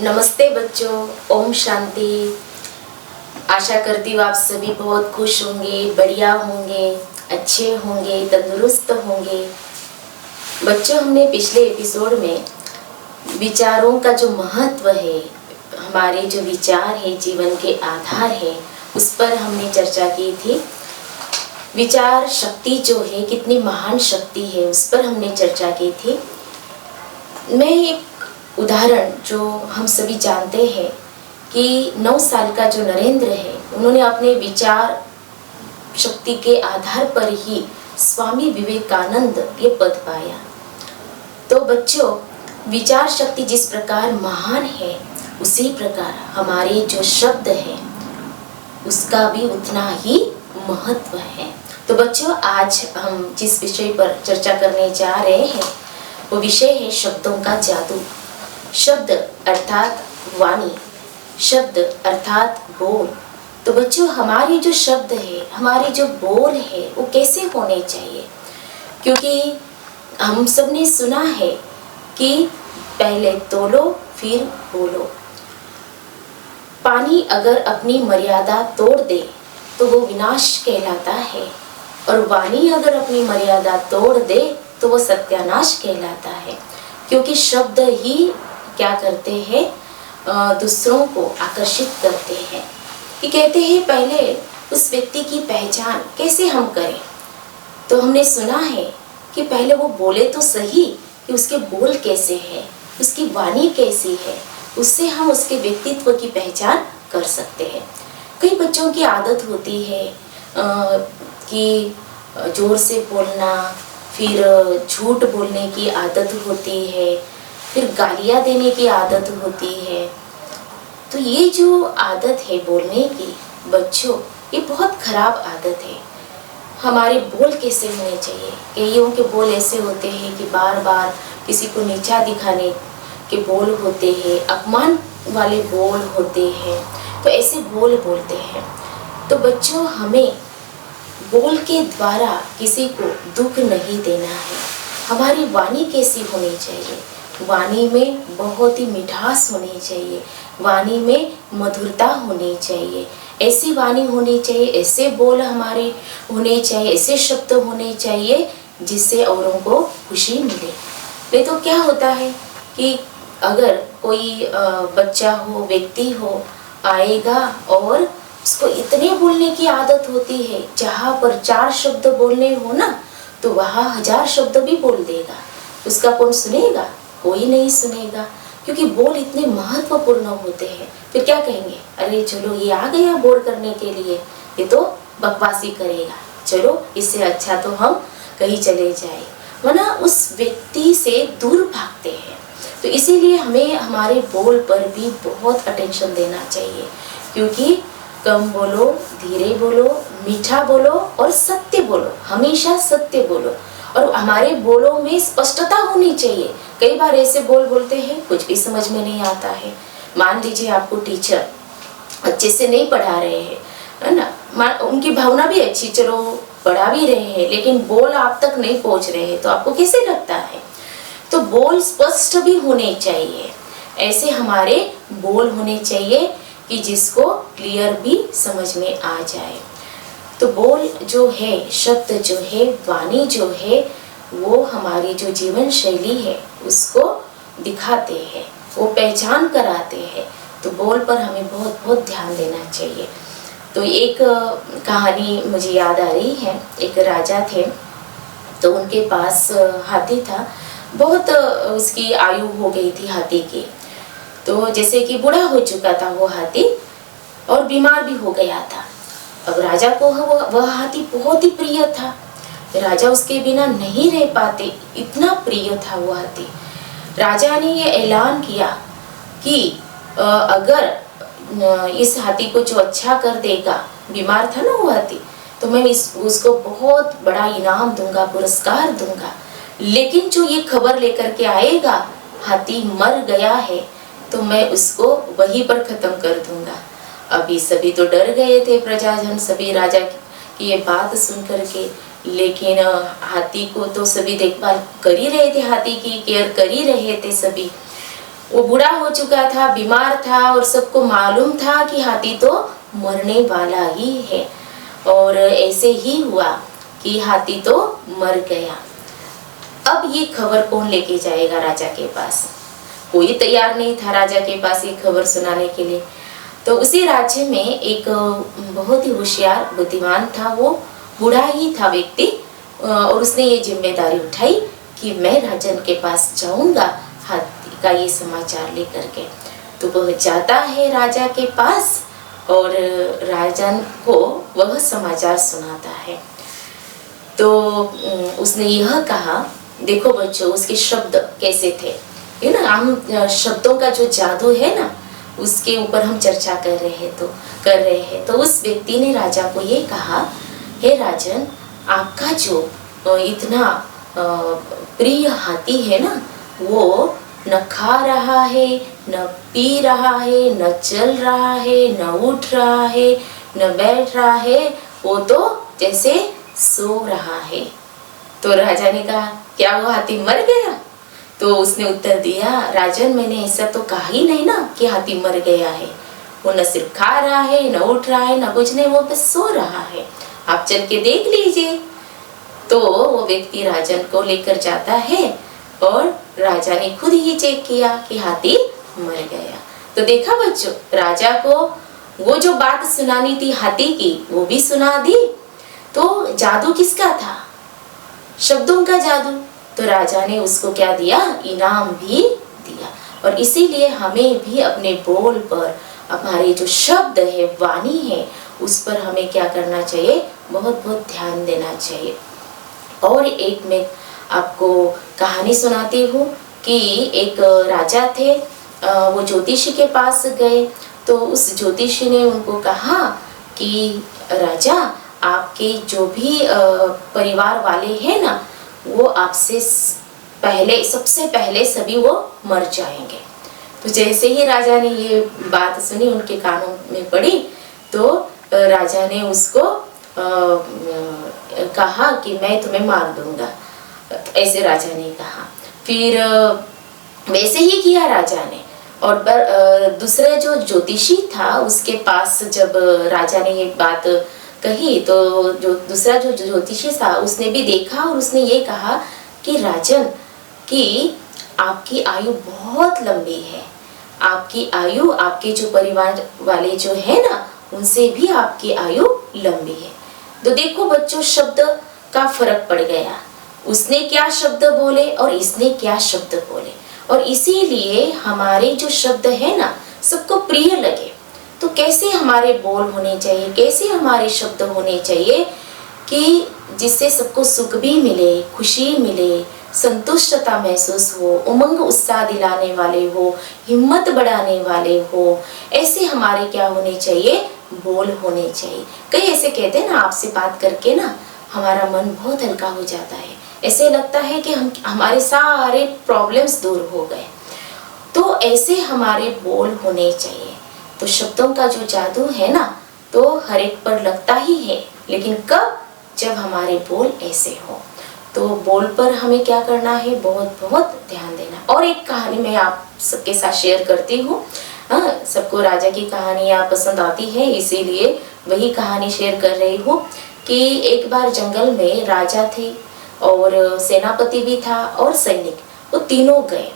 नमस्ते बच्चों, ओम शांति। आशा करती हूँ आप सभी बहुत खुश होंगे, बढ़िया होंगे, अच्छे होंगे, तंदुरुस्त होंगे। बच्चों, हमने पिछले एपिसोड में विचारों का जो महत्व है, हमारे जो विचार है जीवन के आधार है, उस पर हमने चर्चा की थी। विचार शक्ति जो है कितनी महान शक्ति है, उस पर हमने चर्चा की थी। मैं एक उदाहरण जो हम सभी जानते हैं कि 9 साल का जो नरेंद्र है, उन्होंने अपने विचार शक्ति के आधार पर ही स्वामी विवेकानंद ये पद पाया। तो बच्चों, विचार शक्ति जिस प्रकार महान है, उसी प्रकार हमारे जो शब्द है उसका भी उतना ही महत्व है। तो बच्चों, आज हम जिस विषय पर चर्चा करने जा रहे हैं वो विषय है शब्दों का जादू। शब्द अर्थात वाणी, शब्द अर्थात बोल। तो बच्चों, हमारे जो शब्द है, हमारे जो बोल है, वो कैसे होने चाहिए? क्योंकि हम सब ने सुना है कि पहले तोलो फिर बोलो। पानी अगर अपनी मर्यादा तोड़ दे तो वो विनाश कहलाता है, और वाणी अगर अपनी मर्यादा तोड़ दे तो वो सत्यानाश कहलाता है। क्योंकि शब्द ही क्या करते हैं, दूसरों को आकर्षित करते हैं। कि कहते हैं पहले उस व्यक्ति की पहचान कैसे हम करें? तो हमने सुना है कि पहले वो बोले तो सही कि उसके बोल कैसे हैं, उसकी वाणी कैसी है, उससे हम उसके व्यक्तित्व की पहचान कर सकते हैं। कई बच्चों की आदत होती है कि जोर से बोलना, फिर झूठ बोलने की आदत होती है, फिर गालियाँ देने की आदत होती है। तो ये जो आदत है बोलने की बच्चों, ये बहुत खराब आदत है। हमारे बोल कैसे होने चाहिए? कईयों के बोल ऐसे होते हैं कि बार बार किसी को नीचा दिखाने के बोल होते हैं, अपमान वाले बोल होते हैं, तो ऐसे बोल बोलते हैं। तो बच्चों, हमें बोल के द्वारा किसी को दुख नहीं देना है। हमारी वाणी कैसी होनी चाहिए? वाणी में बहुत ही मिठास होनी चाहिए, वाणी में मधुरता होनी चाहिए। ऐसी वाणी होनी चाहिए, ऐसे बोल हमारे होने चाहिए, ऐसे शब्द होने चाहिए जिससे औरों को खुशी मिले। नहीं तो क्या होता है कि अगर कोई बच्चा हो, व्यक्ति हो, आएगा और उसको इतने बोलने की आदत होती है, जहाँ पर 4 शब्द बोलने हो ना, तो वहाँ 1000 शब्द भी बोल देगा। उसका कौन सुनेगा? कोई नहीं सुनेगा, क्योंकि बोल इतने महत्वपूर्ण होते हैं। फिर क्या कहेंगे? अरे चलो, ये आ गया बोल करने के लिए, ये तो बकवासी करेगा, चलो इससे अच्छा तो हम कहीं चले जाए, वरना उस व्यक्ति से दूर भागते हैं। तो इसीलिए हमें हमारे बोल पर भी बहुत अटेंशन देना चाहिए, क्योंकि कम बोलो, धीरे बोलो, मीठा बोलो और सत्य बोलो, हमेशा सत्य बोलो। और हमारे बोलों में स्पष्टता होनी चाहिए। कई बार ऐसे बोल बोलते हैं कुछ भी समझ में नहीं आता है। मान लीजिए आपको टीचर अच्छे से नहीं पढ़ा रहे हैं, है ना, उनकी भावना भी अच्छी, चलो पढ़ा भी रहे हैं, लेकिन बोल आप तक नहीं पहुंच रहे हैं, तो आपको कैसे लगता है? तो बोल स्पष्ट भी होने चाहिए। ऐसे हमारे बोल होने चाहिए कि जिसको क्लियर भी समझ में आ जाए। तो बोल जो है, शब्द जो है, वाणी जो है, वो हमारी जो जीवन शैली है उसको दिखाते हैं, वो पहचान कराते हैं। तो बोल पर हमें बहुत बहुत ध्यान देना चाहिए। तो एक कहानी मुझे याद आ रही है। एक राजा थे, तो उनके पास हाथी था। बहुत उसकी आयु हो गई थी हाथी की, तो जैसे कि बूढ़ा हो चुका था वो हाथी, और बीमार भी हो गया था। अब राजा को वह हाथी बहुत ही प्रिय था। राजा उसके बिना नहीं रह पाते, इतना प्रिय था वो हाथी। राजा ने ये ऐलान किया कि अगर इस हाथी को जो अच्छा कर देगा, बीमार था ना वो हाथी, तो मैं उसको बहुत बड़ा इनाम दूंगा, पुरस्कार दूंगा। लेकिन जो ये खबर लेकर के आएगा हाथी मर गया है, तो मैं उसको वहीं पर खत्म कर दूंगा। अभी सभी तो डर गए थे, प्रजाजन सभी राजा की ये बात सुन करके। लेकिन हाथी को तो सभी देखभाल कर ही रहे थे, हाथी की केयर कर ही रहे थे सभी। वो बूढ़ा हो चुका था, बीमार था और सबको मालूम था कि हाथी तो मरने वाला ही है। और ऐसे ही हुआ कि हाथी तो मर गया। अब ये खबर कौन लेके जाएगा राजा के पास? कोई तैयार नहीं था राजा के पास ये खबर सुनाने के लिए। तो उसी राज्य में एक बहुत ही होशियार बुद्धिमान था, वो बूढ़ा ही था व्यक्ति, और उसने ये जिम्मेदारी उठाई कि मैं राजन के पास जाऊंगा हाथी का ये समाचार लेकर के। तो वह जाता है राजा के पास और राजन को वह समाचार सुनाता है। तो उसने यह कहा, देखो बच्चों उसके शब्द कैसे थे, ये ना हम शब्दों का जो जादू है ना उसके ऊपर हम चर्चा कर रहे हैं। तो उस व्यक्ति ने राजा को ये कहा, हे राजन, आपका जो इतना प्रिय हाथी है ना, वो न खा रहा है, न पी रहा है, न चल रहा है, न उठ रहा है, न बैठ रहा है, वो तो जैसे सो रहा है। तो राजा ने कहा, क्या वो हाथी मर गया? तो उसने उत्तर दिया, राजन मैंने ऐसा तो कहा ही नहीं ना कि हाथी मर गया है। वो न सिर्फ खा रहा है, न उठ रहा है, न कुछ नहीं, वो बस सो रहा है, आप चल के देख लीजिए। तो वो व्यक्ति राजन को लेकर जाता है और राजा ने खुद ही चेक किया कि हाथी मर गया। तो देखा बच्चों, राजा को वो जो बात सुनानी थी हाथी की वो भी सुना दी। तो जादू किसका था? शब्दों का जादू। तो राजा ने उसको क्या दिया? इनाम भी दिया। और इसीलिए हमें भी अपने बोल पर, हमारे जो शब्द है, वाणी है, उस पर हमें क्या करना चाहिए? बहुत बहुत ध्यान देना चाहिए। और एक मैं आपको कहानी सुनाती हूँ कि एक राजा थे, वो ज्योतिषी के पास गए। तो उस ज्योतिषी ने उनको कहा कि राजा, आपके जो भी परिवार वाले हैं ना, वो आपसे पहले, सबसे पहले सभी वो मर जाएंगे। तो जैसे ही राजा ने ये बात सुनी, उनके कानों में पड़ी, तो राजा ने उसको कहा कि मैं तुम्हें मार दूंगा, ऐसे राजा ने कहा। फिर वैसे ही किया राजा ने। और दूसरा जो ज्योतिषी था उसके पास जब राजा ने ये बात कही, तो जो दूसरा जो ज्योतिषी था उसने भी देखा और उसने ये कहा कि राजन, कि आपकी आयु बहुत लंबी है, आपकी आयु, आपके जो परिवार वाले जो है ना, उनसे भी आपकी आयु लंबी है। तो देखो बच्चों, शब्द का फर्क पड़ गया। उसने क्या शब्द बोले और इसने क्या शब्द बोले, और इसीलिए हमारे जो शब्द है ना सबको प्रिय लगे। तो कैसे हमारे बोल होने चाहिए, कैसे हमारे शब्द होने चाहिए कि जिससे सबको सुख भी मिले, खुशी मिले, संतुष्टता महसूस हो, उमंग उत्साह दिलाने वाले हो, हिम्मत बढ़ाने वाले हो। ऐसे हमारे क्या होने चाहिए? बोल होने चाहिए। कई ऐसे कहते हैं ना, आपसे बात करके ना हमारा मन बहुत हल्का हो जाता है, ऐसे लगता है कि हमारे सारे प्रॉब्लम्स दूर हो गए। तो ऐसे हमारे बोल होने चाहिए। तो शब्दों का जो जादू है ना, तो हर एक पर लगता ही है, लेकिन कब? जब हमारे बोल ऐसे हो। तो बोल पर हमें क्या करना है? बहुत बहुत ध्यान देना। और एक कहानी मैं आप सबके साथ शेयर करती हूँ। सबको राजा की कहानियाँ पसंद आती है, इसीलिए वही कहानी शेयर कर रही हूँ कि एक बार जंगल में राजा थे और सेनापति भी था और सैनिक, वो तीनों गए,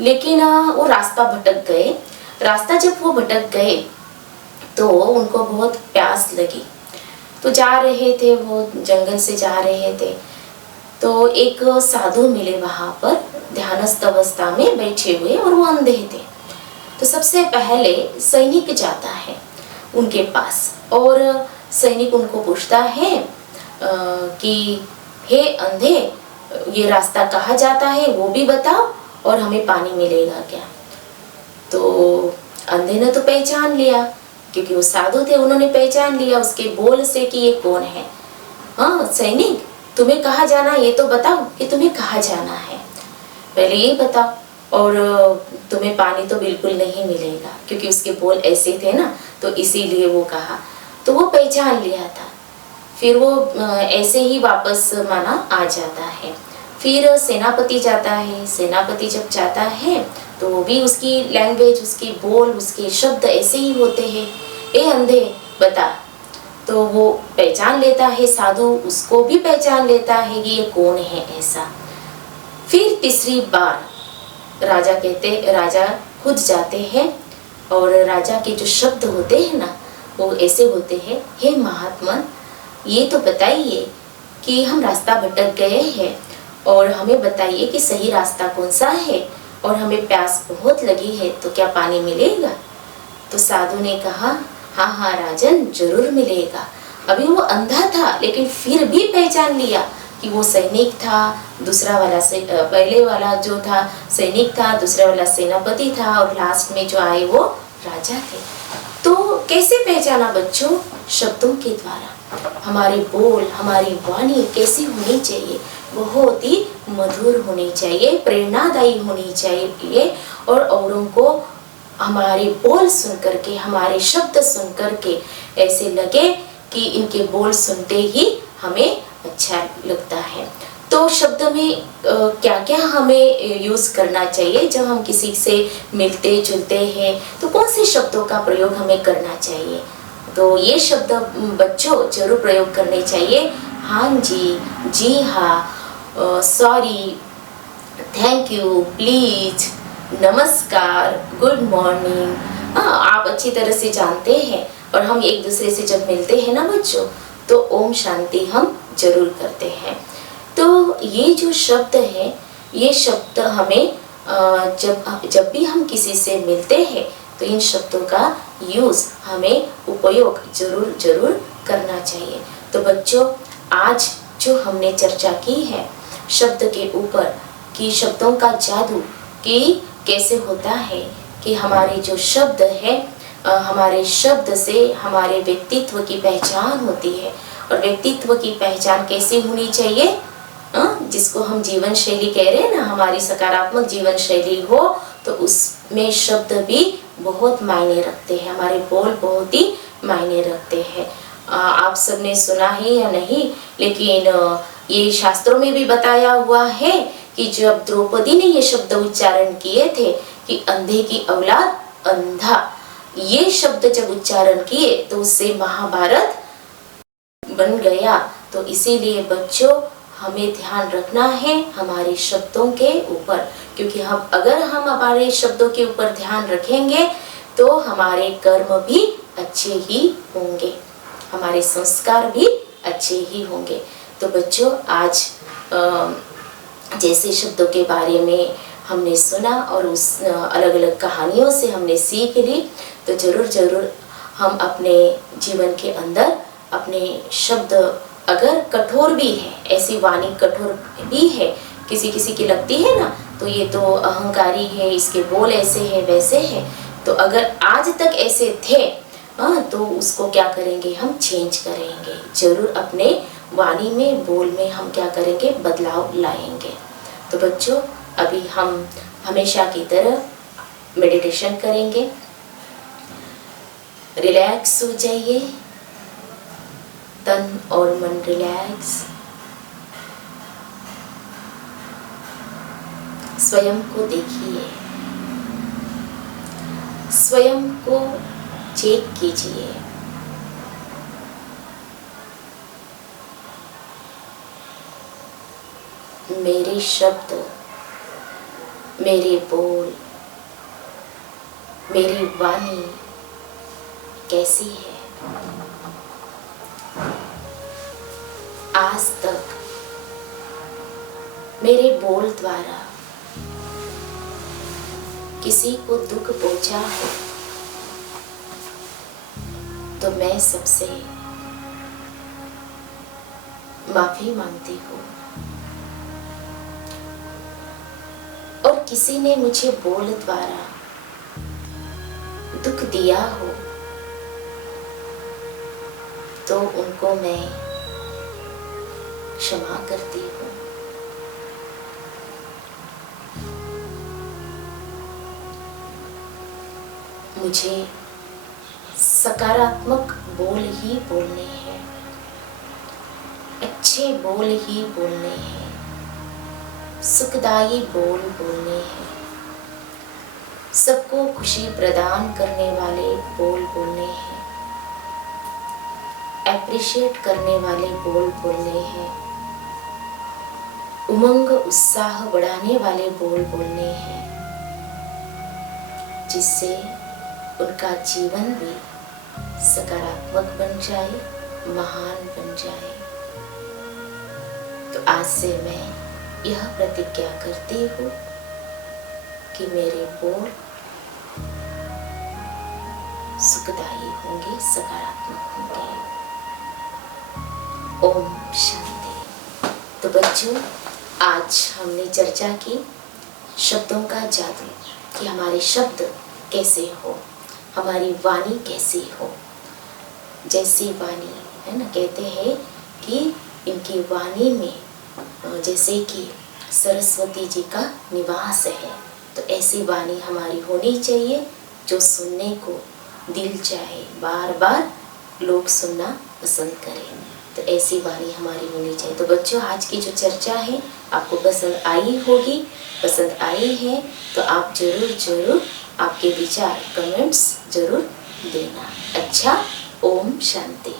लेकिन वो रास्ता भटक गए। रास्ता जब वो भटक गए तो उनको बहुत प्यास लगी। तो जा रहे थे, वो जंगल से जा रहे थे, तो एक साधु मिले वहां पर, ध्यानस्थ अवस्था में बैठे हुए, और वो अंधे थे। तो सबसे पहले सैनिक जाता है उनके पास और सैनिक उनको पूछता है कि हे अंधे, ये रास्ता कहाँ जाता है वो भी बताओ, और हमें पानी मिलेगा क्या? तो अंधे ने तो पहचान लिया, क्योंकि वो साधु थे, उन्होंने पहचान लिया उसके बोल से कि ये कौन है। हाँ सैनिक, तुम्हें कहाँ जाना है ये तो बताओ कि तुम्हें कहाँ जाना है, पहले ये बताओ, और तुम्हें पानी तो बिल्कुल नहीं मिलेगा, क्योंकि उसके बोल ऐसे थे ना, तो इसीलिए वो कहा। तो वो पहचान लिया था। फिर वो ऐसे ही वापस माना आ जाता है। फिर सेनापति जाता है। सेनापति जब जाता है तो वो भी उसकी लैंग्वेज, उसके बोल, उसके शब्द ऐसे ही होते हैं। ए अंधे बता, तो वो पहचान लेता है, साधु उसको भी पहचान लेता है कि ये कौन है ऐसा। फिर तीसरी बार राजा खुद जाते हैं और राजा के जो शब्द होते हैं ना वो ऐसे होते हैं, हे महात्मन, ये तो बताइए कि हम रास्ता भटक गए हैं और हमें बताइए कि सही रास्ता कौन सा है, और हमें प्यास बहुत लगी है तो क्या पानी मिलेगा। तो साधु ने कहा, हाँ हाँ राजन, जरूर मिलेगा। अभी वो अंधा था लेकिन फिर भी पहचान लिया कि वो सैनिक था, दूसरा वाला से पहले वाला जो था सैनिक था, दूसरा वाला सेनापति था और लास्ट में जो आए वो राजा थे। तो कैसे पहचाना बच्चों? शब्दों के द्वारा। हमारे बोल, हमारी वाणी कैसी होनी चाहिए? बहुत ही मधुर होनी चाहिए, प्रेरणादायी होनी चाहिए, और औरों को हमारे बोल सुन करके, हमारे शब्द सुन करके ऐसे लगे कि इनके बोल सुनते ही हमें अच्छा लगता है। तो शब्द में क्या क्या हमें यूज करना चाहिए जब हम किसी से मिलते जुलते हैं, तो कौन से शब्दों का प्रयोग हमें करना चाहिए? तो ये शब्द बच्चों जरूर प्रयोग करने चाहिए। हाँ जी, जी हाँ, सॉरी, थैंक यू, प्लीज, नमस्कार, गुड मॉर्निंग। हाँ, आप अच्छी तरह से जानते हैं। और हम एक दूसरे से जब मिलते हैं ना बच्चों, तो ओम शांति हम जरूर करते हैं। तो ये जो शब्द है, ये शब्द हमें जब भी हम किसी से मिलते हैं तो इन शब्दों का यूज, हमें उपयोग जरूर जरूर करना चाहिए। तो बच्चों, आज जो हमने चर्चा की है शब्द के ऊपर, कि शब्दों का जादू कि कैसे होता है, कि हमारे जो शब्द है, हमारे शब्द से हमारे व्यक्तित्व की पहचान होती है। और व्यक्तित्व की पहचान कैसे होनी चाहिए? जिसको हम जीवन शैली कह रहे हैं ना, हमारी सकारात्मक जीवन शैली हो, तो उसमें शब्द भी बहुत मायने रखते हैं, हमारे बोल बहुत ही मायने रखते हैं। आप सबने सुना है या नहीं, लेकिन ये शास्त्रों में भी बताया हुआ है कि जब द्रौपदी ने ये शब्द उच्चारण किए थे कि अंधे की औलाद अंधा, ये शब्द जब उच्चारण किए तो उससे महाभारत बन गया। तो इसीलिए बच्चों, हमें ध्यान रखना है हमारे शब्दों के ऊपर, क्योंकि अगर हम हमारे शब्दों के ऊपर ध्यान रखेंगे तो हमारे कर्म भी अच्छे ही होंगे, हमारे संस्कार भी अच्छे ही होंगे। तो बच्चों, आज जैसे शब्दों के बारे में हमने सुना और उस अलग अलग कहानियों से हमने सीख ली, तो जरूर जरूर हम अपने जीवन के अंदर अपने शब्द, अगर कठोर भी है, ऐसी वाणी कठोर भी है, किसी किसी की लगती है ना, तो ये तो अहंकारी है, इसके बोल ऐसे है वैसे है, तो अगर आज तक ऐसे थे तो उसको क्या करेंगे? हम चेंज करेंगे जरूर, अपने वाणी में, बोल में हम क्या करेंगे? बदलाव लाएंगे। तो बच्चों, अभी हम हमेशा की तरह मेडिटेशन करेंगे। रिलैक्स हो जाइए, तन और मन रिलैक्स। स्वयं को देखिए, स्वयं को चेक कीजिए। मेरे शब्द, मेरे बोल, मेरी वाणी कैसी है? आज तक मेरे बोल द्वारा किसी को दुख पहुंचा हो तो मैं सबसे माफी मांगती हूँ। और किसी ने मुझे बोल द्वारा दुख दिया हो तो उनको मैं क्षमा करती हूँ। मुझे सकारात्मक बोल ही बोलने हैं, अच्छे बोल ही बोलने हैं, सुखदायी बोल बोलने हैं। सबको खुशी प्रदान करने वाले बोल बोलने हैं, एप्रिशिएट करने वाले बोल बोलने हैं, उमंग उत्साह बढ़ाने वाले बोल बोलने हैं, जिससे उनका जीवन भी सकारात्मक बन जाए, महान बन जाए। तो आज से मैं यह प्रतिज्ञा करती हूँ कि मेरे बोल सुखदायी होंगे, सकारात्मक होंगे। ओम शांति। तो बच्चों, आज हमने चर्चा की शब्दों का जादू, कि हमारे शब्द कैसे हो, हमारी वाणी कैसी हो। जैसी वाणी है ना, कहते हैं कि इनकी वाणी में जैसे कि सरस्वती जी का निवास है, तो ऐसी वाणी हमारी होनी चाहिए जो सुनने को दिल चाहे, बार बार लोग सुनना पसंद करें। तो ऐसी वाणी हमारी होनी चाहिए। तो बच्चों, आज की जो चर्चा है आपको पसंद आई होगी। पसंद आई है तो आप जरूर आपके विचार कमेंट्स जरूर देना। अच्छा, ओम शांति।